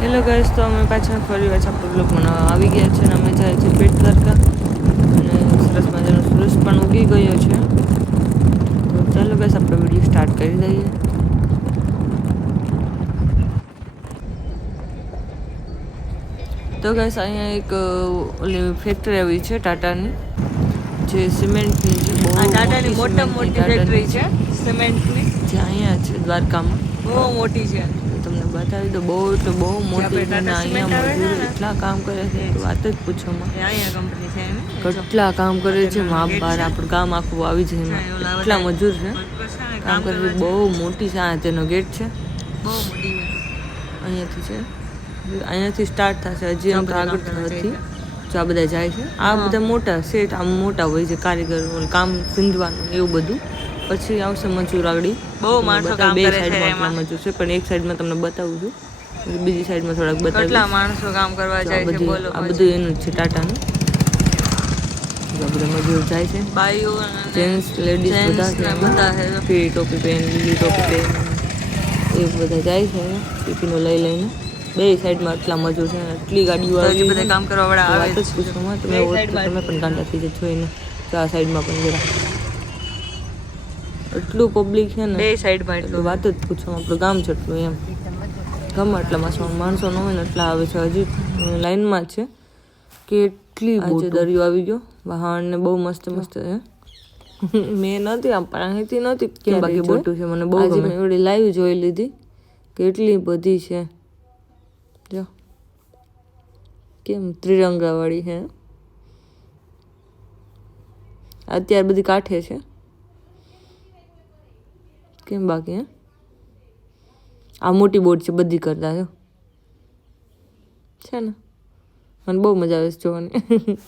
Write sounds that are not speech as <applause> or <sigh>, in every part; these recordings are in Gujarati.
હેલો ગાઈસ તો અમે પાછા ફરી પાછા બ્લોગ પણ આવી ગયા છે અને અમે જાય છે પેટ દ્વારકા અને સરસ મજાનો સૂરજ પણ ઉગી ગયો છે. તો ચાલો ગાઈસ આપણે વીડિયો સ્ટાર્ટ કરી દઈએ. તો ગાઈસ અહીંયા એક ઓલી ફેક્ટરી આવી છે ટાટાની જે સિમેન્ટની છે બહુ ટાટાની મોટા મોટી ફેક્ટરી છે સિમેન્ટની જે અહીંયા છે દ્વારકામાં. બહુ મોટી છે. બતાવી તો બહુ એટલે બહુ મોટી અહીંયા મજૂર એટલા કામ કરે છે વાત જ પૂછો છે. કેટલા કામ કરે છે મા બાર આપણું ગામ આખું આવી એમાં. એટલા મજૂર છે. છે કામ કરે છે બહુ મોટી છે તેનો ગેટ છે. છે. અહીંયાથી છે. અહીંયાથી સ્ટાર્ટ થશે. હજી આમ આગળ નથી જો આ બધા જાય છે. આ બધા મોટા સેટ આમ મોટા હોય છે કારીગર કામ સિંધવાનું એવું બધું. પછી આવશે મજૂર આગળ. બહુ માણસો કામ કરે છે એમાં. મજૂર છે પણ એક સાઈડમાં તમને બતાવું છું. બીજી સાઈડમાં થોડાક કેટલા માણસો કામ કરવા જાય છે બોલો આ બધું એનું છે ટાટાનું. બધા મજૂર જાય છે. બાઈઓ જેન્ટ્સ લેડીઝ બધા છે બધા છે. પીળી ટોપી પહેરી લીલી ટોપી પહેરી એ બધા જાય છે ટિફિનો લઈ લઈને. બે સાઈડમાં આટલા મજૂર છે આટલી ગાડીઓ બધા કામ કરવા વાળા આવે તમે તમે પણ ગાંડા થઈ જશો આ સાઈડમાં પણ જરા એટલું પબ્લિક છે ને બે સાઈડમાં એટલે. એટલું વાત જ પૂછો આપણું ગામ જેટલું એમ. ગમે એટલા માણસો માણસો ન હોય ને એટલા આવે છે. હજી લાઈનમાં છે. કેટલી આજે દરિયો આવી ગયો. વહાણ ને બહુ મસ્ત મસ્ત છે. મેં નથી આમ પાણીથી નથી કેમ બાકી બોટું છે મને બહુ ગમે. એવડી લાઈવ જોઈ લીધી. કેટલી બધી છે. જો. કેમ ત્રિરંગા વાળી હે અત્યારે બધી કાંઠે છે. કેમ બાકી, હે? આ મોટી બોટ છે, બધી કરતા છે. ને? મને બહુ મજા આવે છે જોવાની <laughs>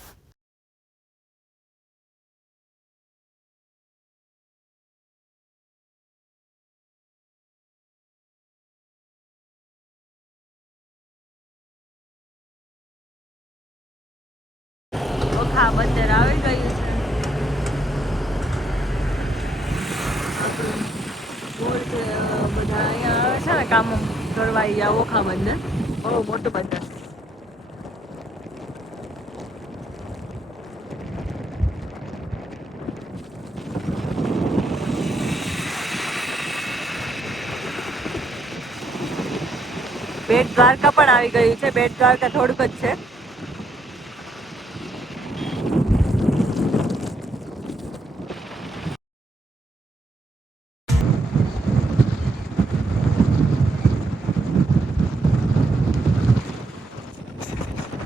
ઓખા બંદર આવી ગયું છે બોલ કે, અ, બધા અહીંયા આવે છે ને કામો કરવા ઈ આ ઓખા બંદર બહુ મોટું બંદર છે બેટ દ્વારકા પણ આવી ગયું છે. બેટ દ્વારકા થોડુંક જ છે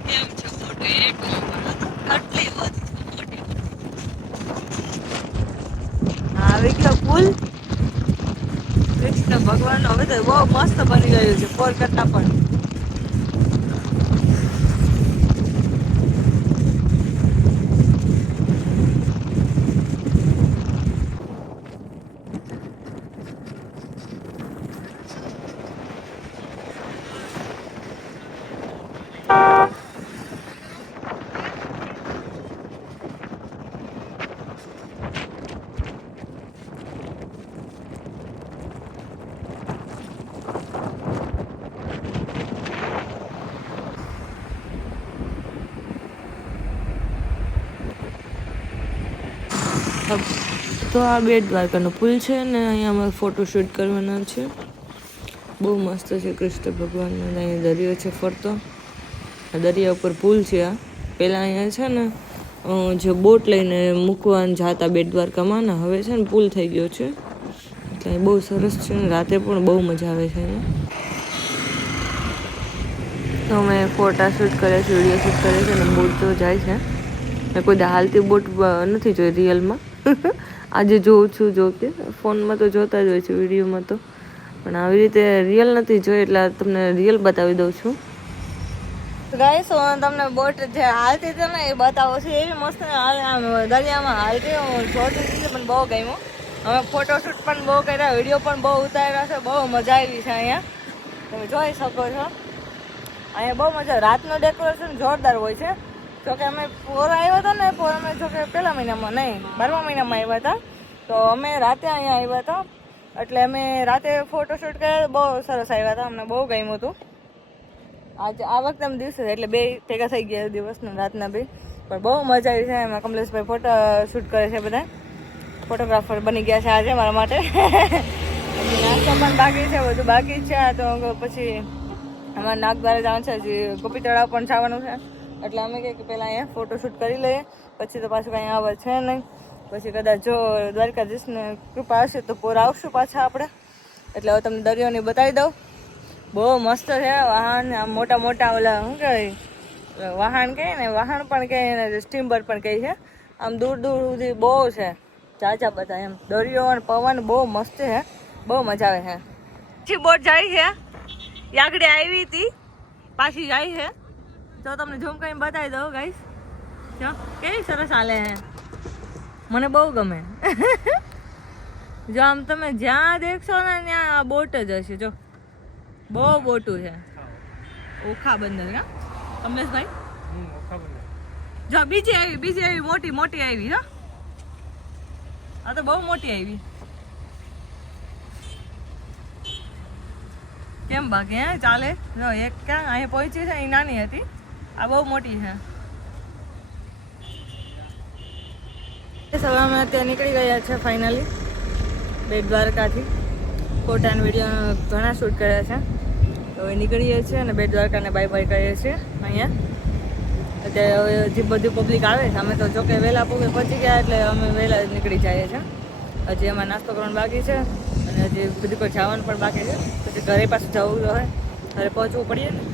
કેમ છે મોટું એક કેટલી બધી મોટી આવી ગયો પુલ કૃષ્ણ ભગવાન હવે તો બહુ મસ્ત બની ગયું છે પોર કરતા પણ તો આ બેટ દ્વારકાનો પુલ છે ને અહીંયા અમારે ફોટોશૂટ કરવાના છે. બહુ મસ્ત છે કૃષ્ણ ભગવાનનો અહીંયા દરિયો છે ફરતો. આ દરિયા ઉપર પુલ છે આ. પહેલાં અહીંયા છે ને જે બોટ લઈને મૂકવાનું જાતા બેટ દ્વારકામાં ને હવે છે ને પુલ થઈ ગયો છે. એટલે બહુ સરસ છે ને રાતે પણ બહુ મજા આવે છે અહીંયા. તો અમે ફોટા શૂટ કરે છે વીડિયો શૂટ કરે છે અને બોટ તો જાય છે. મેં કોઈ હાલતી બોટ નથી જોઈ રિયલમાં <laughs> આજે જોઉં છું જો કે. ફોનમાં તો જોતા જ હોય છે વિડીયોમાં તો. પણ આવી રીતે રિયલ નથી જોઈ એટલે તમને રિયલ બતાવી દઉં છું. ગાઈસ હું તમને બોટ જે હાલતી હતી ને એ બતાવો છું. એવી મસ્ત આમ દરિયામાં હાલતી હું જોતી હતી પણ બહુ ગમ્યું. અમે ફોટોશૂટ પણ બહુ કર્યા વીડિયો પણ બહુ ઉતાર્યા છે. બહુ મજા આવી છે અહીંયા. તમે જોઈ શકો છો. અહીંયા બહુ મજા રાતનું ડેકોરેશન જોરદાર હોય છે. જોકે અમે પોર આવ્યા હતા ને, પોર અમે જોકે પહેલા મહિનામાં નહીં, બારમા મહિનામાં આવ્યા હતા. તો અમે રાતે અહીંયા આવ્યા હતા. એટલે અમે રાતે ફોટોશૂટ કર્યા, બહુ સરસ આવ્યા હતા. અમને બહુ ગમ્યું હતું. આજે, આ વખતે અમે દિવસે એટલે બે ભેગા થઈ ગયા દિવસના, રાતના બે. પણ બહુ મજા આવી છે. એમાં કમલેશભાઈ ફોટો શૂટ કરે છે બધા. ફોટોગ્રાફર બની ગયા છે આજે મારા માટે. નાસ્તો પણ બાકી છે, બધું બાકી છે. તો પછી અમારે નાગદ્વારે જવાનું છે, હજી ગોપી તળાવ પણ જવાનું છે. એટલે અમે કહે કે પહેલાં અહીંયા ફોટો શૂટ કરી લઈએ. પછી તો પાછું કાંઈ આવે છે નહીં. પછી કદાચ જો દ્વારકાધીશને કૃપા હશે તો પોર આવશું પાછા આપણે. એટલે હવે તમને દરિયોની બતાવી દઉં. બહુ મસ્ત છે વાહન. આમ મોટા મોટા ઓલા શું કહેવાય? વાહન કહે ને, વાહન પણ કહે ને સ્ટીમર પણ કહે છે. આમ દૂર દૂર સુધી બહુ છે. ચાચા બધા એમ. દરિયો અને પવન બહુ મસ્ત છે. બહુ મજા આવે છે. બોટ જાય છે. યાગડી આવી હતી. પાછી જાય છે. તો તમને ઝૂમ કરીને બતાવી દઉં ગાઈસ જો કેવી સરસ હાલે હે. મને બહુ ગમે. જો આમ તમે જ્યાં દેખશો ને ત્યાં બોટ જ હશે. જો બહુ મોટું છે. ઓખા બંદર હા? કમલેશભાઈ? જો બીજી આવી બીજી આવી મોટી મોટી આવી હા. આ તો બહુ મોટી આવી. કેમ બાકી હે? ચાલે. જો એક ક્યાં અહીંયા પહોંચી છે એ નાની હતી. આ બહુ મોટી છે. સવારે અમે અત્યારે નીકળી ગયા છે ફાઇનલી બેટ દ્વારકાથી. ફોટા એન્ડ વીડિયો ઘણા શૂટ કર્યા છે. તો હવે નીકળીએ છીએ અને બેટ દ્વારકાને બાય બાય કરીએ છીએ અહીંયા. અત્યારે હવે હજી બધી પબ્લિક આવે છે, અમે તો જોકે વહેલા પગે પહોંચી ગયા એટલે અમે વહેલા નીકળી જઈએ છીએ. હજી એમાં નાસ્તો કરવાનો બાકી છે અને હજી બધી પર જવાનું પણ બાકી છે. પછી ઘરે પાછું જવું હોય, ઘરે પહોંચવું પડીએ. ને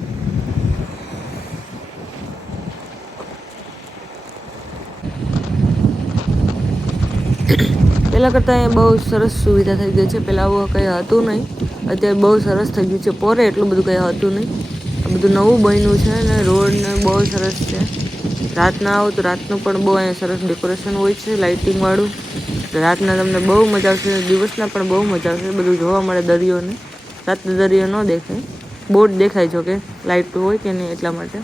પહેલાં કરતાં અહીંયા બહુ સરસ સુવિધા થઈ ગઈ છે. પહેલાં આવું કંઈ હતું નહીં. અત્યારે બહુ સરસ થઈ ગયું છે. પોરે એટલું બધું કંઈ હતું નહીં. આ બધું નવું બન્યું છે ને રોડ ને બહુ સરસ છે. રાતના આવો તો રાતનું પણ બહુ અહીંયા સરસ ડેકોરેશન હોય છે, લાઇટિંગવાળું. રાતના તમને બહુ મજા આવશે. દિવસના પણ બહુ મજા આવશે. બધું જોવા મળે દરિયોને. રાતના દરિયો ન દેખાય. બોટ દેખાય જો કે લાઇટ હોય કે નહીં એટલા માટે.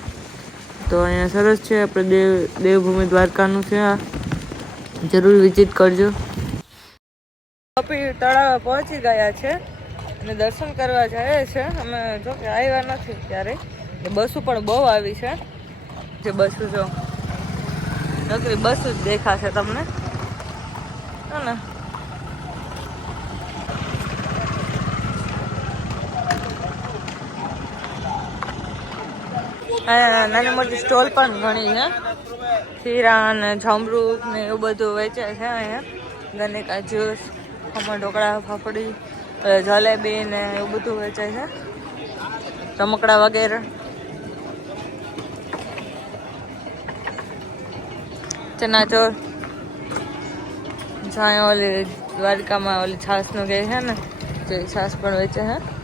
તો અહીંયા સરસ છે. આપણે દેવ દેવભૂમિ દ્વારકાનું છે આ. જરૂર વિઝિટ કરજો. કપિલ તળાવ પહોંચી ગયા છે અને દર્શન કરવા જાય છે. અમે જો કે આવ્યા નથી ત્યારે બસો પણ બહુ આવી છે. જે બસો જો. નકરી બસો જ દેખાશે તમને. ને? નાની મોટી સ્ટોલ પણ ઘણી છે. ખીરા અને જામરૂખ ને એવું બધું વેચાય છે અહીંયા. ગનેકા જ્યુસ, ખમણ, ઢોકળા, ફાફડી જલેબી ને એવું બધું વેચાય છે. રમકડા વગેરે. ચનાચોર જ્યાં ઓલી દ્વારકામાં ઓલી છાસનું કહે છે ને જે છાસ પણ વેચે છે.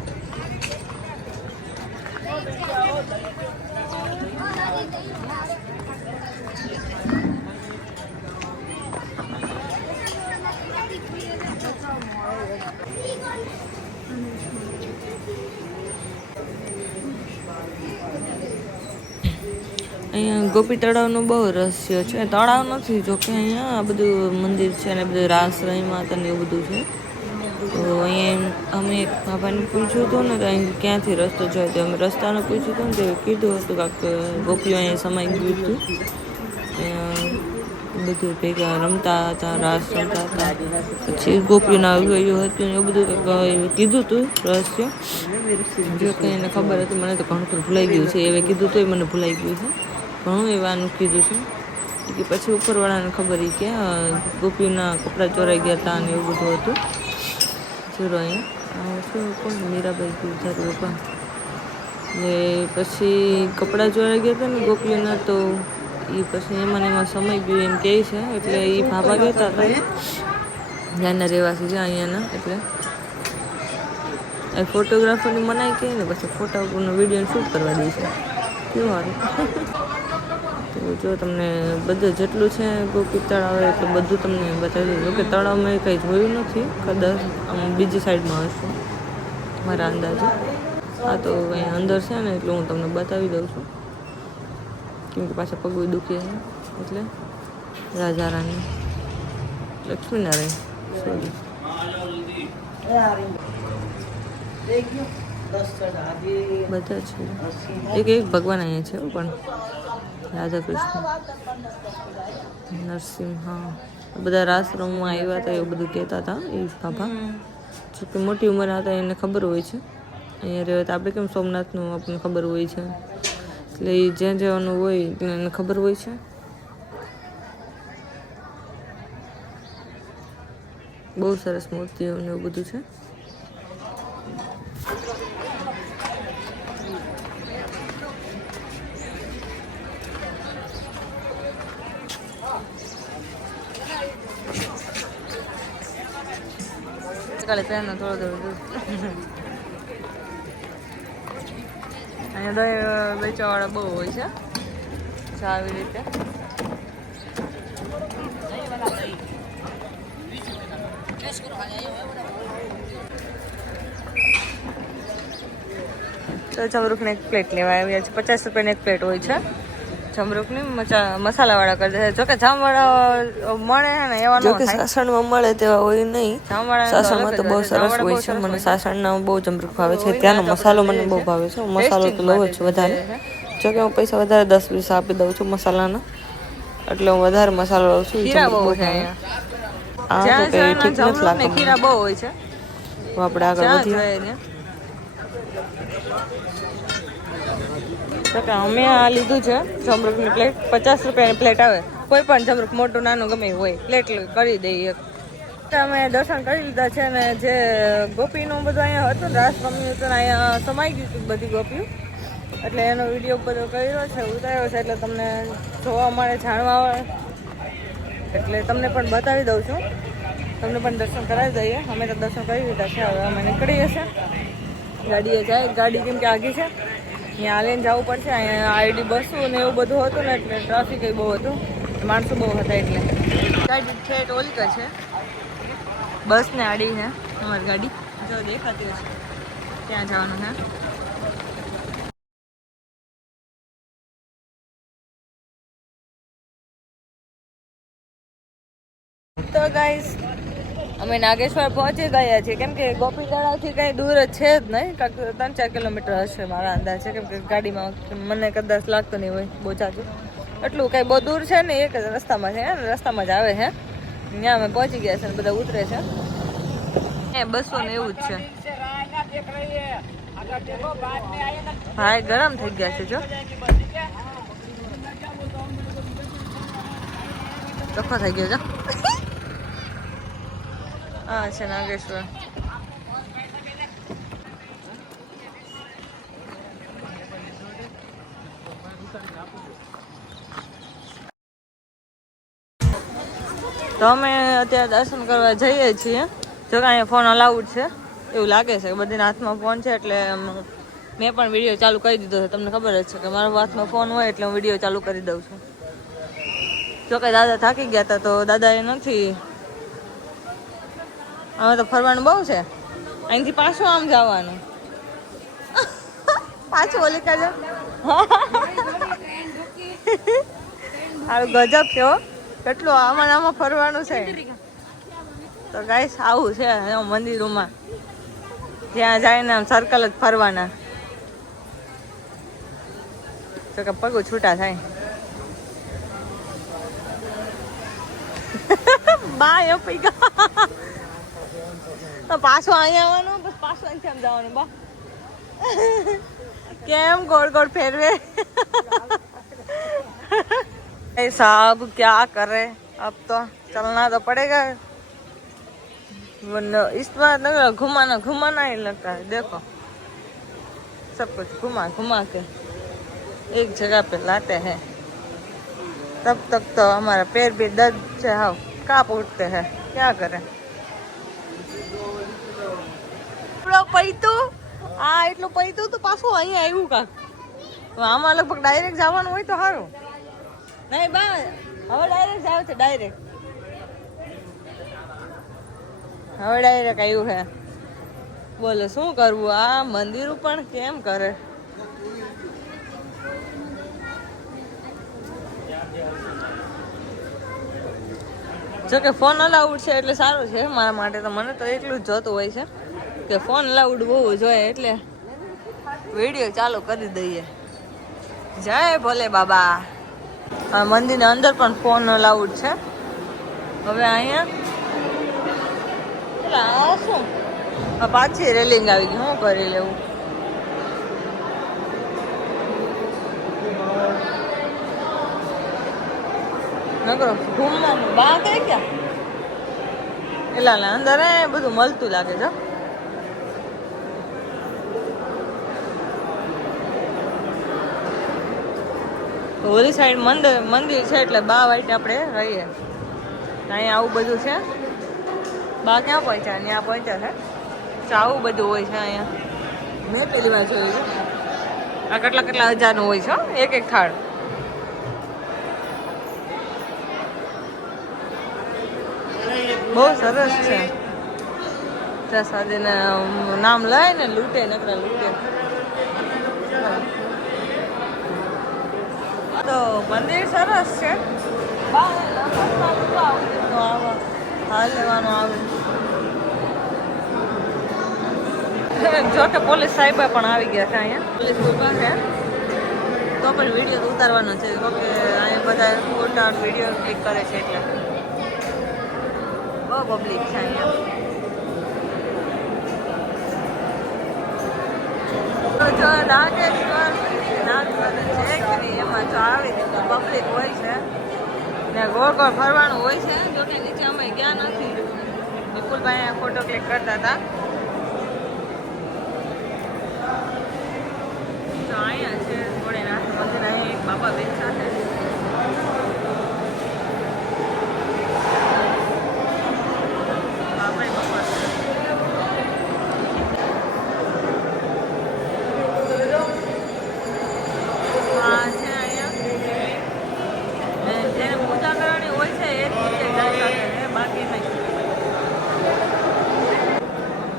અહીંયા ગોપી તળાવનું બહુ રહસ્ય છે. તળાવ નથી, જો કે અહીંયા આ બધું મંદિર છે અને બધું રાસ રહી માતા ને એવું બધું છે. તો અહીંયા અમે એક બાબાને પૂછ્યું હતું ને તો અહીં ક્યાંથી રસ્તો જાય તો અમે રસ્તાને પૂછ્યું હતું ને તો કીધું હતું કાંક ગોપીઓ અહીંયા સમાઈ ગયું હતું. બધું ભેગા રમતા હતા, રાસ રમતા હતા. પછી ગોપીના ગયું હતું ને એવું બધું કીધું હતું રહસ્ય. જો કંઈ એને ખબર હતી, મને તો ઘણું ભૂલાઈ ગયું છે. એવે કીધું તોય મને ભૂલાઈ ગયું છે. ઘણું એવાનું કીધું છે. કે પછી ઉપરવાળાને ખબર એ કે ગોપીના કપડાં ચોરાઈ ગયા હતા અને એવું બધું હતું. ચલો અહીંયા શું કોણ? મીરાબાઈ તારું પપ્પા ને પછી કપડાં ચોરાઈ ગયા હતા ને ગોપીઓના તો એ પછી એમાં એમાં સમય ગયો એમ કહે છે, એટલે એ ભાભા કહેતા હતા ત્યાંના રહેવાસી છે અહીંયાના, એટલે. એ ફોટોગ્રાફરની મનાઈ કહે ને, પછી ફોટા વીડિયો શૂટ કરવા દે છે. કેવું સારું જો તમને બધું જેટલું છે ગોપી તળાવ એટલે બધું તમને બતાવી દઉં. કે તળાવ મેં કંઈ જોયું નથી. કદાચ આમ બીજી સાઈડમાં હશે. મારા અંદાજે. આ તો અહીંયા અંદર છે ને એટલે હું તમને બતાવી દઉં છું. કેમ કે પાછા પગ દુખે છે. એટલે રાજા રાણી લક્ષ્મીનારાયણ. સોરી બધા છે. એક એક ભગવાન અહીંયા છે પણ. રાધા કૃષ્ણ નરસિંહ હા. બધા રાસરમમાં આવ્યા હતા એવું બધું કહેતા હતા એ બાબા જોકે મોટી ઉંમર હતા એને ખબર હોય છે. અહીંયા રહેવા તો આપણે કેમ સોમનાથનું આપણને ખબર હોય છે? એટલે એ જ્યાં જવાનું હોય એને ખબર હોય છે. બહુ સરસ મૂર્તિઓ ને એવું બધું છે. કાલે પેનનો થોડો થોડો દૂધ અહીંયા દહીં વેચવાવાળા બહુ હોય છે. આવી રીતે. તો જમરૂખની એક પ્લેટ લેવા આવ્યા છે. પચાસ રૂપિયાની એક પ્લેટ હોય છે. જમરૂખની મચા મસાલાવાળા કરી દે જોકે જામવાળા મળે છે ને એવા જોકે સાસણમાં મળે તેવા હોય નહીં. સાસણમાં તો બહુ સરસ હોય છે. મને સાસણના બહુ જમરૂખ ભાવે છે. ત્યાંનો મસાલો મને બહુ ભાવે છે. મસાલો તો લઉં જ વધારે. જોકે હું પૈસા વધારે દસ વીસ આપી દઉં છું મસાલાના. એટલે હું વધારે મસાલો લઉં છું. બહુ છે ભાવે. આ તો કઈ ઠીક નથી લાગતું ખીરા બહુ હોય છે. આપણે આગળ વધીએ જોઈએ ને તો કે અમે આ લીધું છે. જમરૂખની પ્લેટ પચાસ રૂપિયાની પ્લેટ આવે. કોઈ પણ જમરૂક મોટું નાનું ગમે હોય પ્લેટ કરી દઈએ અમે દર્શન કરી લીધા છે અને જે ગોપીનું બધું અહીંયા હતું રાસ રમ્યું હતું અહીંયા સમાઈ ગયું હતું બધી ગોપીઓ. એટલે એનો વીડિયો બધો કર્યો છે, ઉતાર્યો છે, એટલે તમને જોવા મળે, જાણવા એટલે તમને પણ બતાવી દઉં છું. તમને પણ દર્શન કરાવી દઈએ. અમે તો દર્શન કરી દીધા છે, હવે અમે નીકળીએ છીએ. ગાડીએ જાય, ગાડી કેમ કે આગી છે. અહીંયા લઈને જવું પડશે, અહીંયા આઈડી બસો ને એવું બધું હતું ને એટલે ટ્રાફિક બહુ હતું. માણસો બહુ હતા એટલે. ગાડી છે ઓલી છે. બસ ને આડી છે, અમારી ગાડી. જો દેખાતી હશે. ત્યાં જવાનું છે? તો ગાઈસ અમે નાગેશ્વર પહોંચી ગયા છીએ. કેમ કે ગોપી તળાવથી કંઈ દૂર છે જ નહીં. કાંક ત્રણ ચાર કિલોમીટર હશે મારા અંદાજે. કેમ કે ગાડીમાં મને કદાચ લાગતું નહીં હોય જાજુ. એટલું કંઈ બહુ દૂર છે ને એક જ રસ્તામાં છે. ને રસ્તામાં જ આવે છે. ત્યાં અમે પહોંચી ગયા છે ને બધા ઉતરે છે. એ બસો ને એવું જ છે. ભાઈ ગરમ થઈ ગયા છે, જો. ચોખ્ખો થઈ ગયો, જો. હા છે, નાગેશ્વર. તો અમે અત્યારે દર્શન કરવા જઈએ છીએ. જો કે અહીંયા ફોન અલાઉડ છે. એવું લાગે છે બધીના હાથમાં ફોન છે એટલે મેં પણ વીડિયો ચાલુ કરી દીધો છે. તમને ખબર જ છે કે મારા હાથમાં ફોન હોય એટલે હું વીડિયો ચાલુ કરી દઉં છું. જો કે દાદા થાકી ગયા હતા તો દાદા એ નથી હવે તો ફરવાનું બહુ છે. અહીંથી પાછું આમ જવાનું. <laughs> પાછું ઓલી કાલે સારું <laughs> ગજબ છે હો. કેટલું આમાં આમાં ફરવાનું છે. તો ગાઈસ આવું છે મંદિરોમાં. જ્યાં જાય ને આમ સર્કલ જ ફરવાના. તો કે પગું છૂટા થાય. <laughs> બાય પૈકા તો પાછું અહીંયા આવવાનું બસ પાછું અહીંથી આમ જવાનું બા કેમ ગોળ ગોળ ફેરવે ए साहब क्या करे अब तो चलना तो पड़ेगा वरना इस बार ना घुमाना घुमाना ही लगता है देखो सब कुछ घुमा घुमा के एक जगह पे लाते हैं तब तक तो हमारा पैर भी दर्द से हाँ कांप उठते हैं क्या करें એટલું પૈતું. આ એટલું પૈતું તો પાછું અહીંયા આવ્યું કાક. આમાં લગભગ ડાયરેક્ટ જવાનું હોય તો સારું. નહીં, બા, હવે ડાયરેક્ટ જાવ છે ડાયરેક્ટ હવે ડાયરેક્ટ આવ્યું છે. બોલો, શું કરવું? આ મંદિર પણ કેમ કરે? જો કે ફોન અલાઉડ છે એટલે સારું છે. મારા માટે તો મને તો એટલું જ જોતું હોય છે. કે ફોન અલાઉડ બહુ જોઈએ એટલે વીડિયો ચાલુ કરી દઈએ. જય ભોલે બાબા. આ મંદિરની અંદર પણ ફોન અલાઉડ છે. હવે અહીંયા શું? પાછી રેલિંગ આવી ગઈ શું કરી લેવું? નકરો ઘૂમવાનું બા કઈ ગયા? એટલે અંદર બધું મળતું લાગે છે ઓલી સાઈડ મંદિર મંદિર છે એટલે બા વાઈટ આપણે રહીએ. અહીંયા આવું બધું છે. બા ક્યાં પહોંચ્યા? ત્યાં પહોંચ્યા છે. તો આવું બધું હોય છે અહીંયા. મેં પેલી વાર જોયું છે. આ કેટલા કેટલા હજારનું હોય છે એક એક થાળ. બહુ સરસ છે. પ્રસાદીને નામ લઈને લૂંટે, નકરા લૂંટે. તો મંદિર સરસ છે. હાલ લેવાનો આવે. જો કે પોલીસ સાહેબ પણ આવી ગયા છે અહીંયા. પોલીસ ઊભા છે. તો પણ વીડિયો ઉતારવાનો છે. ઓકે અહીંયા બધા ફોટા વીડિયો ક્લિક કરે છે એટલે. બહુ પબ્લિક છે અહીંયા. જો નાગેશ્વર નાગેશ્વર છે નહીં એમાં જો આવી રીતનું પબ્લિક હોય છે ને ગોળ ફરવાનું હોય છે. જોકે નીચે અમે ગયા નથી. વિપુલભાઈ અહીંયા ફોટો ક્લિક કરતા હતા. તો અહીંયા છે ભોળેનાથ મંદિર. અહીંયા એક બાબા બેઠા છે બાપરે બાપા આ છે અહીંયા ને જેને પૂજા કરવાની હોય છે એ જ રીતે જઈ શકે છે બાકી નહીં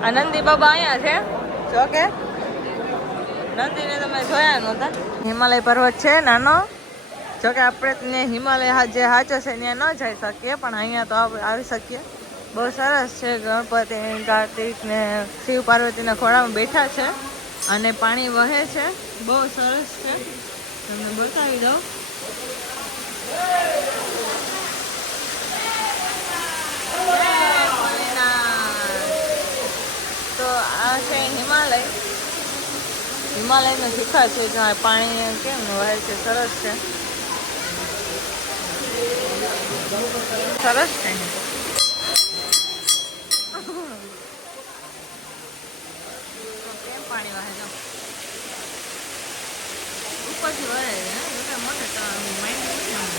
આ નંદી બાબા અહીંયા છે. જો કે. નંદીને તમે જોયા નહોતા? હિમાલય પર્વત છે નાનો. જો કે આપણે હિમાલય જે સાચો છે ત્યાં ન જઈ શકીએ પણ અહીંયા તો આપણે આવી શકીએ. બહુ સરસ છે ગણપતિ કાર્તિક ને શિવ પાર્વતીના ખોળામાં બેઠા છે અને પાણી વહે છે. બહુ સરસ છે. તમને બતાવી દઉં. તો આ છે હિમાલય. હિમાલયનું શિખર છે જ્યાં પાણી કેમ વહે છે? સરસ છે. સરસ છે. કેમ પાણી વહે ઉપરથી વહે છે? મોટે તો માઇન્ડ ગણપતિને આમ.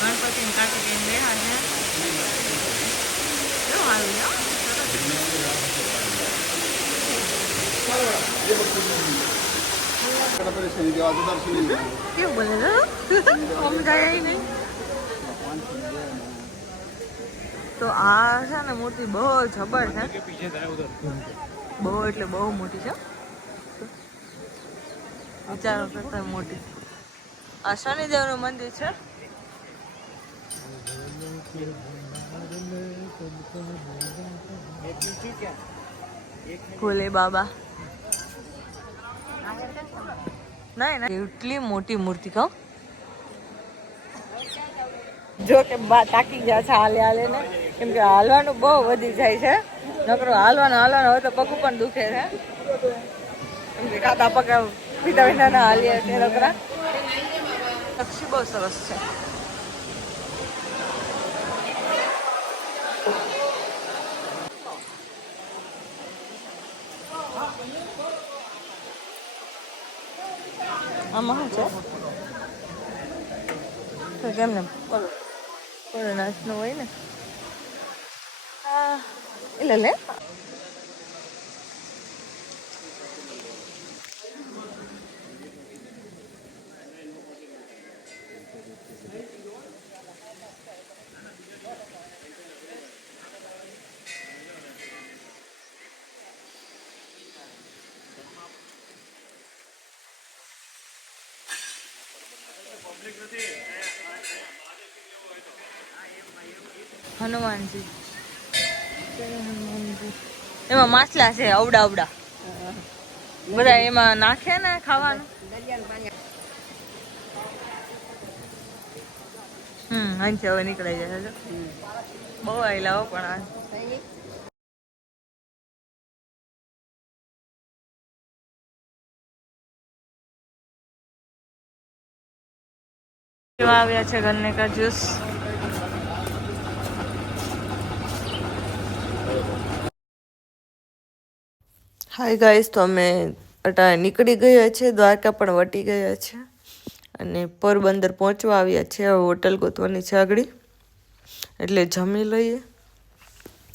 ગણપતિ ને કાર્તિકેયન બેહા છે. કેવું આવ્યું છે હો? સરસ. છે તો આ છે ને મૂર્તિ બહુ જબર છે. બહુ એટલે બહુ મોટી છે. વિચારો કરતા મોટી. આ શનિદેવનું મંદિર છે. ભોલે બાબા. નહીં ના. એટલી મોટી મૂર્તિ કહું જો કે બા તાકી ગયા છે હાલે હાલે ને. કેમ કે હાલવાનું બહુ વધી જાય છે. નકરો હાલવાનું હાલવાનું હોય તો પગ પણ દુખે છે. કાતા પગ પીતા વિના ના હાલીએ છે નકરા. પક્ષી બહુ સરસ છે. આમાં શું છે તો કેમ ને બોલો બોલો નાચનું હોય ને હા એટલે લે હનુમાનજી એમાં માછલા છે, અવડા અવડા. બધા એમાં નાખે ને ખાવાનું? હમ હાંચે હવે નીકળાઈ જાય બહુ આવેલા હો પણ આવ્યા છે ગન્ને કા જ્યુસ. હાય ગાઈસ તો અમે અટા નીકળી ગયા છે, દ્વારકા પણ વટી ગયા છે અને પોરબંદર પહોંચવા આવ્યા છે, હવે હોટલ ગોતવાની છે આગળ. એટલે જમી લઈએ.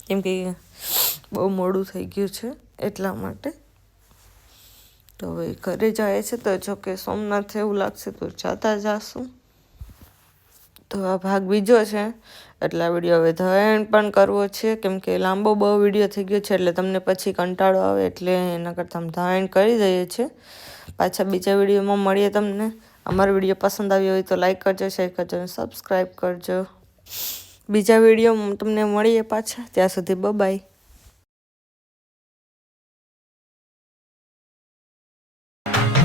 કેમ કે બહુ મોડું થઈ ગયું છે એટલા માટે. તો હવે ઘરે જાય છે, તો જો કે સોમનાથ એવું લાગશે તો જતા જાશું. તો આ ભાગ બીજો છે. એટલે આ વીડિયો હવે ધયન પણ કરવો છે. કેમ કે લાંબો બહુ વીડિયો થઈ ગયો છે, એટલે તમને પછી કંટાળો આવે એટલે એના કરતાં અમે એન્ડ કરી દઈએ છીએ. પાછા બીજા વિડીયોમાં મળીએ તમને. અમારો વીડિયો પસંદ આવ્યો હોય તો લાઇક કરજો શેર કરજો અને સબસ્ક્રાઈબ કરજો. બીજા વીડિયો તમને મળીએ પાછા. ત્યાં સુધી બાય